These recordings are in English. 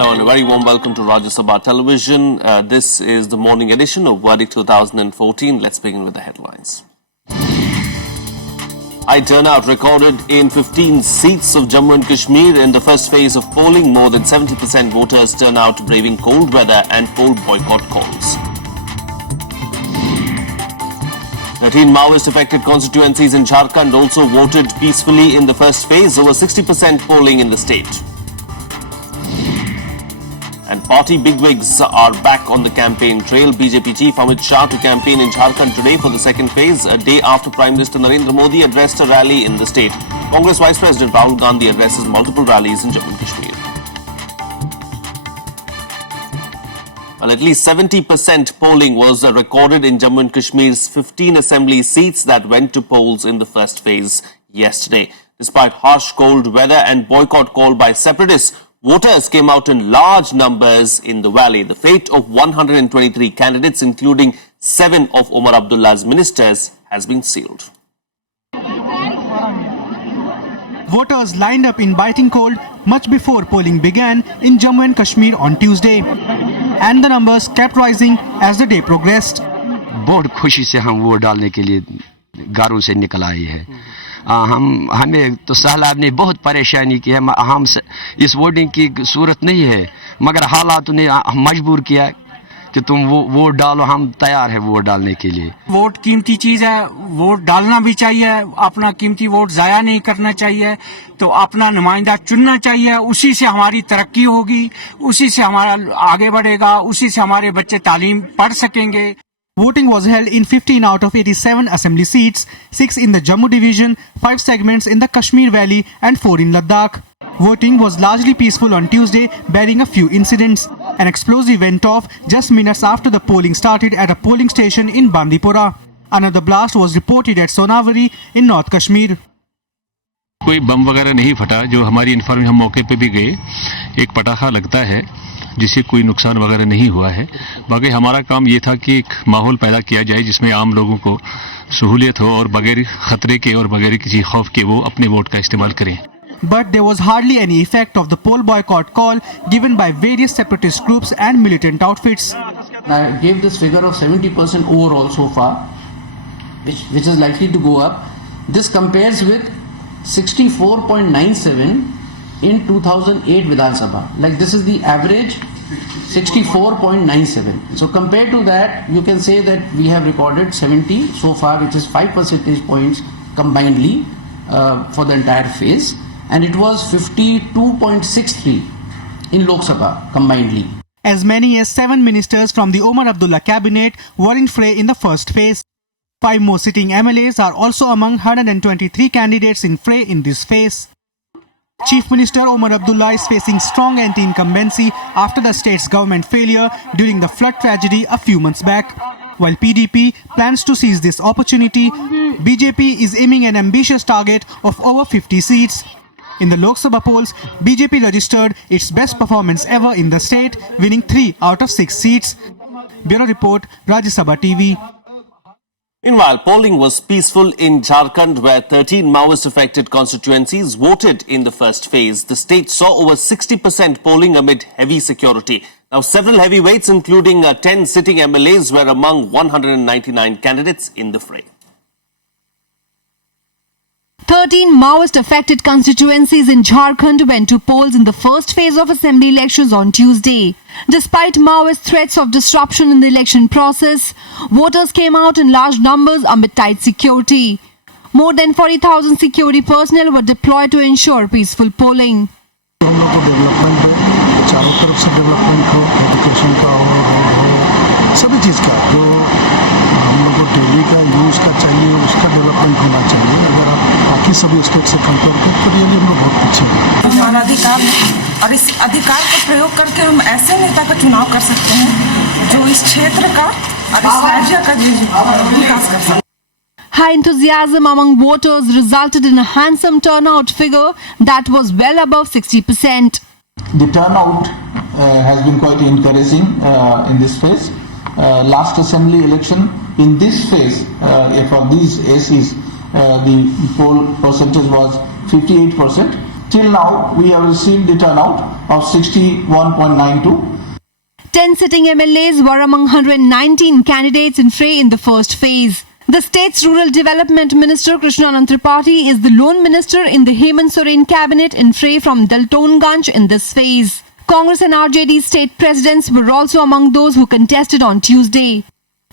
Hello and a very warm welcome to Rajya Sabha television. This is the morning edition of Verdict 2014. Let's begin with the headlines. High turnout recorded in 15 seats of Jammu and Kashmir in the first phase of polling. More than 70% voters turn out braving cold weather and poll boycott calls. 13 Maoist-affected constituencies in Jharkhand also voted peacefully in the first phase. Over 60% polling in the state. And party bigwigs are back on the campaign trail. BJP chief Amit Shah to campaign in Jharkhand today for the second phase, a day after Prime Minister Narendra Modi addressed a rally in the state. Congress Vice President Rahul Gandhi addresses multiple rallies in Jammu and Kashmir. Well, at least 70% polling was recorded in Jammu and Kashmir's 15 assembly seats that went to polls in the first phase yesterday. Despite harsh cold weather and boycott call by separatists, voters came out in large numbers in the valley. The fate of 123 candidates, including 7 of Omar Abdullah's ministers, has been sealed. Voters lined up in biting cold much before polling began in Jammu and Kashmir on Tuesday. And the numbers kept rising as the day progressed. बहुत खुशी से हम vote डालने के लिए घरों से निकल आए हैं। हमें तो सहलाब ने बहुत परेशानी की है। हम इस वोटिंग की सूरत नहीं है, मगर हालात ने मजबूर किया कि तुम वोट डालो। हम तैयार है वोट डालने के लिए। वोट कीमती चीज है, वोट डालना भी चाहिए, अपना कीमती वोट जाया नहीं करना चाहिए, तो अपना नुमाइंदा चुनना चाहिए। उसी से हमारी तरक्की होगी, उसी से हमारा आगे बढ़ेगा, उसी से हमारे बच्चे तालीम पढ़ सकेंगे। Voting was held in 15 out of 87 assembly seats, 6 in the Jammu division, 5 segments in the Kashmir Valley and 4 in Ladakh. Voting was largely peaceful on Tuesday, barring a few incidents. An explosive went off just minutes after the polling started at a polling station in Bandipora. Another blast was reported at Sonawari in North Kashmir. कोई बम वगैरह नहीं फटा। जो हमारी information, हम मौके पे भी गए, एक पटाखा लगता है जिससे कोई नुकसान वगैरह नहीं हुआ है। बाकी हमारा काम ये था कि एक माहौल पैदा किया जाए जिसमें आम लोगों को सहूलियत हो और बगैर खतरे के और बगैर किसी खौफ के वो अपने वोट का इस्तेमाल करें। But there was hardly any effect of the poll boycott call given by various separatist groups and militant outfits. I gave this figure of 70% overall so far, which is likely to go up. This compares with 64.97 in 2008 Vidhan Sabha. Like, this is the average, 64.97. So compared to that, you can say that we have recorded 70 so far, which is 5 percentage points combinedly for the entire phase. And it was 52.63 in Lok Sabha combinedly. As many as 7 ministers from the Omar Abdullah cabinet were in fray in the first phase. 5 more sitting MLAs are also among 123 candidates in fray in this phase. Chief Minister Omar Abdullah is facing strong anti-incumbency after the state's government failure during the flood tragedy a few months back. While PDP plans to seize this opportunity, BJP is aiming an ambitious target of over 50 seats. In the Lok Sabha polls, BJP registered its best performance ever in the state, winning 3 out of 6 seats. Bureau Report, Rajya Sabha TV. Meanwhile, polling was peaceful in Jharkhand, where 13 Maoist-affected constituencies voted in the first phase. The state saw over 60% polling amid heavy security. Now, several heavyweights, including 10 sitting MLAs, were among 199 candidates in the fray. 13 Maoist-affected constituencies in Jharkhand went to polls in the first phase of assembly elections on Tuesday. Despite Maoist threats of disruption in the election process, voters came out in large numbers amid tight security. More than 40,000 security personnel were deployed to ensure peaceful polling. चारों तरफ से development हो, education का हो, सभी चीज़ का जो हम लोग को डेली का यूज़ का चाहिए, उसका डेवलपमेंट होना चाहिए। अगर आप बाकी सभी स्टेट से कंपेयर करें तो रियली हम लोग बहुत पीछे हैं। हमारा अधिकार है और इस अधिकार का प्रयोग करके हम ऐसे नेता का चुनाव कर सकते हैं जो इस क्षेत्र का और इस राज्य का विकास कर सकते हैं। High enthusiasm among voters resulted in a handsome turnout figure that was well above 60%. The turnout has been quite encouraging in this phase. Last assembly election, in this phase, for these ACs, the poll percentage was 58%. Till now, we have received the turnout of 61.92. 10 sitting MLAs were among 119 candidates in fray in the first phase. The state's Rural Development Minister Krishnanand Tripathi is the lone minister in the Hemant Soren cabinet in fray from Daltonganj in this phase. Congress and RJD state presidents were also among those who contested on Tuesday.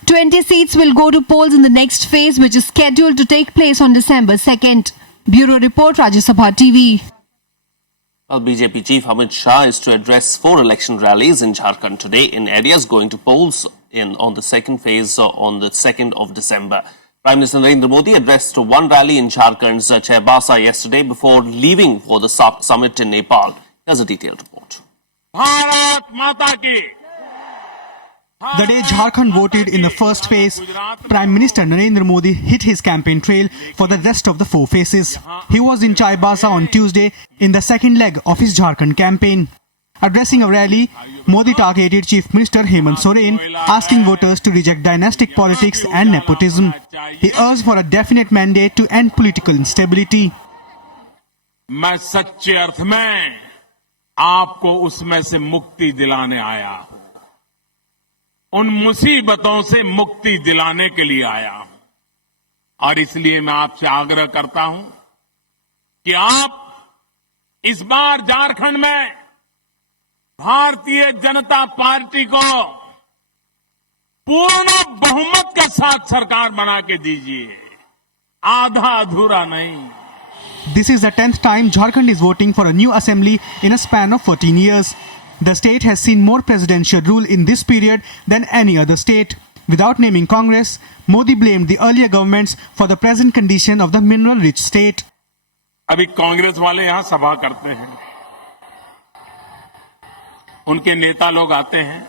20 seats will go to polls in the next phase, which is scheduled to take place on December 2nd. Bureau Report, Rajya Sabha TV. Well, BJP Chief Amit Shah is to address 4 election rallies in Jharkhand today in areas going to polls on the second phase on the 2nd of December. Prime Minister Narendra Modi addressed one rally in Jharkhand's Chaibasa yesterday before leaving for the summit in Nepal. Here's a detailed report. The day Jharkhand voted in the first phase, Prime Minister Narendra Modi hit his campaign trail for the rest of the 4 phases. He was in Chaibasa on Tuesday in the second leg of his Jharkhand campaign. Addressing a rally, Modi targeted Chief Minister Hemant Soren, asking voters to reject dynastic politics and nepotism. He urged for a definite mandate to end political instability. मैं सच्चे अर्थ में आपको उसमें से मुक्ति दिलाने आया हूं, उन मुसीबतों से मुक्ति दिलाने के लिए आया हूं और इसलिए मैं आपसे आग्रह करता हूं कि आप इस बार झारखंड में भारतीय जनता पार्टी को पूर्ण बहुमत के साथ सरकार बना के दीजिए, आधा अधूरा नहीं. This is the 10th time Jharkhand is voting for a new assembly in a span of 14 years. The state has seen more presidential rule in this period than any other state. Without naming Congress, Modi blamed the earlier governments for the present condition of the mineral-rich state. अभी कांग्रेस वाले यहां सभा करते हैं, उनके नेता लोग आते हैं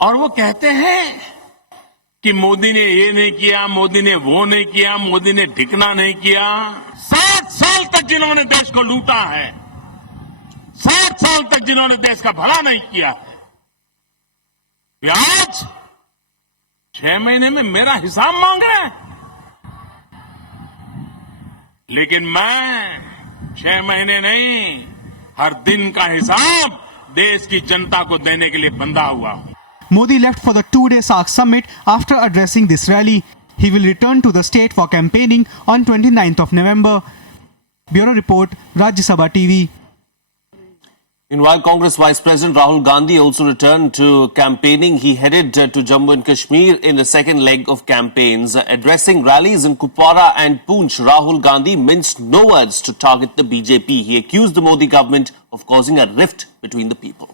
और वो कहते हैं कि मोदी ने ये नहीं किया, मोदी ने वो नहीं किया, मोदी ने ढिकना नहीं किया. 60 साल तक जिन्होंने देश को लूटा है, 60 साल तक जिन्होंने देश का भला नहीं किया है, वे आज 6 महीने में मेरा हिसाब मांग रहे हैं. लेकिन मैं 6 महीने नहीं, हर दिन का हिसाब देश की जनता को देने के लिए बंधा हुआ हूं. Modi left for the 2-day SAARC summit after addressing this rally. He will return to the state for campaigning on 29th of November. Bureau Report, Rajya Sabha TV. Meanwhile, Congress Vice President Rahul Gandhi also returned to campaigning. He headed to Jammu and Kashmir in the second leg of campaigns. Addressing rallies in Kupwara and Poonch, Rahul Gandhi minced no words to target the BJP. He accused the Modi government of causing a rift between the people.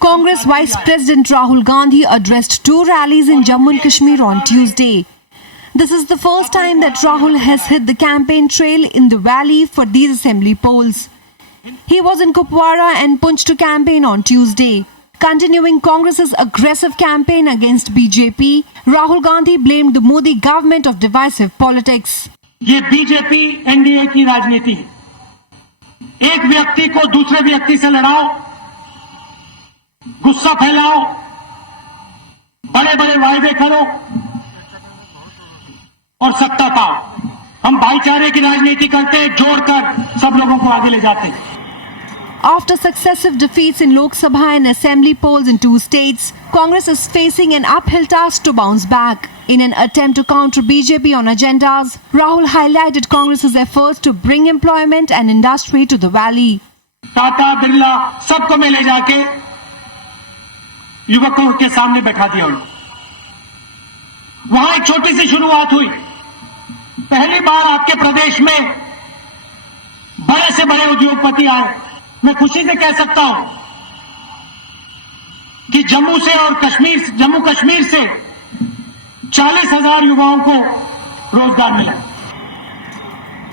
Congress Vice President Rahul Gandhi addressed 2 rallies in Jammu and Kashmir on Tuesday. This is the first time that Rahul has hit the campaign trail in the valley for these assembly polls. He was in Kupwara and Poonch to campaign on Tuesday. Continuing Congress's aggressive campaign against BJP, Rahul Gandhi blamed the Modi government of divisive politics. ये BJP NDA की राजनीति है. एक व्यक्ति को दूसरे व्यक्ति से लड़ाओ, गुस्सा फैलाओ, बड़े बड़े वायदे करो और सत्ता पाओ. हम भाईचारे की राजनीति करते हैं, जोड़कर सब लोगों को आगे ले जाते हैं. After successive defeats in Lok Sabha and assembly polls in 2 states, Congress is facing an uphill task to bounce back. In an attempt to counter BJP on agendas, Rahul highlighted Congress's efforts to bring employment and industry to the valley. Tata Birla सबको में ले जाके युवकों के सामने बैठा दिया उन्होंने. वहां एक छोटी सी शुरुआत हुई. पहली बार आपके प्रदेश में बड़े से बड़े उद्योगपति आए. मैं खुशी से कह सकता हूं कि जम्मू कश्मीर से 40,000 युवाओं को रोजगार मिला.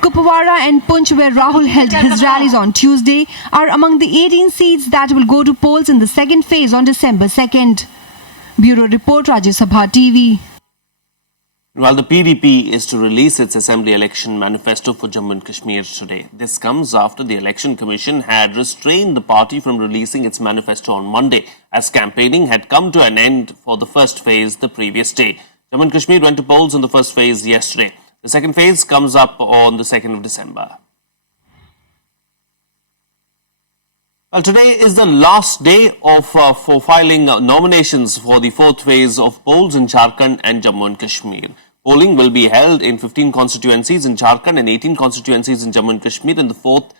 Kupwara and Poonch, where Rahul held his rallies on Tuesday, are among the 18 seats that will go to polls in the second phase on December 2nd. Bureau Report, Rajya Sabha TV. While the PDP is to release its Assembly Election Manifesto for Jammu and Kashmir today. This comes after the Election Commission had restrained the party from releasing its manifesto on Monday, as campaigning had come to an end for the first phase the previous day. Jammu and Kashmir went to polls in the first phase yesterday. The second phase comes up on the 2nd of December. Well, today is the last day for filing nominations for the fourth phase of polls in Jharkhand and Jammu and Kashmir. Polling will be held in 15 constituencies in Jharkhand and 18 constituencies in Jammu and Kashmir in the fourth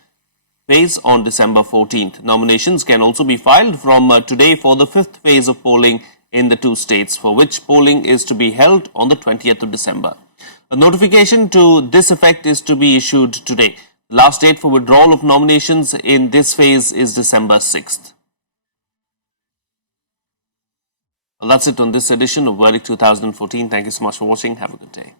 phase on December 14th. Nominations can also be filed from today for the fifth phase of polling in the two states, for which polling is to be held on the 20th of December. A notification to this effect is to be issued today. The last date for withdrawal of nominations in this phase is December 6th. Well, that's it on this edition of Verdict 2014. Thank you so much for watching. Have a good day.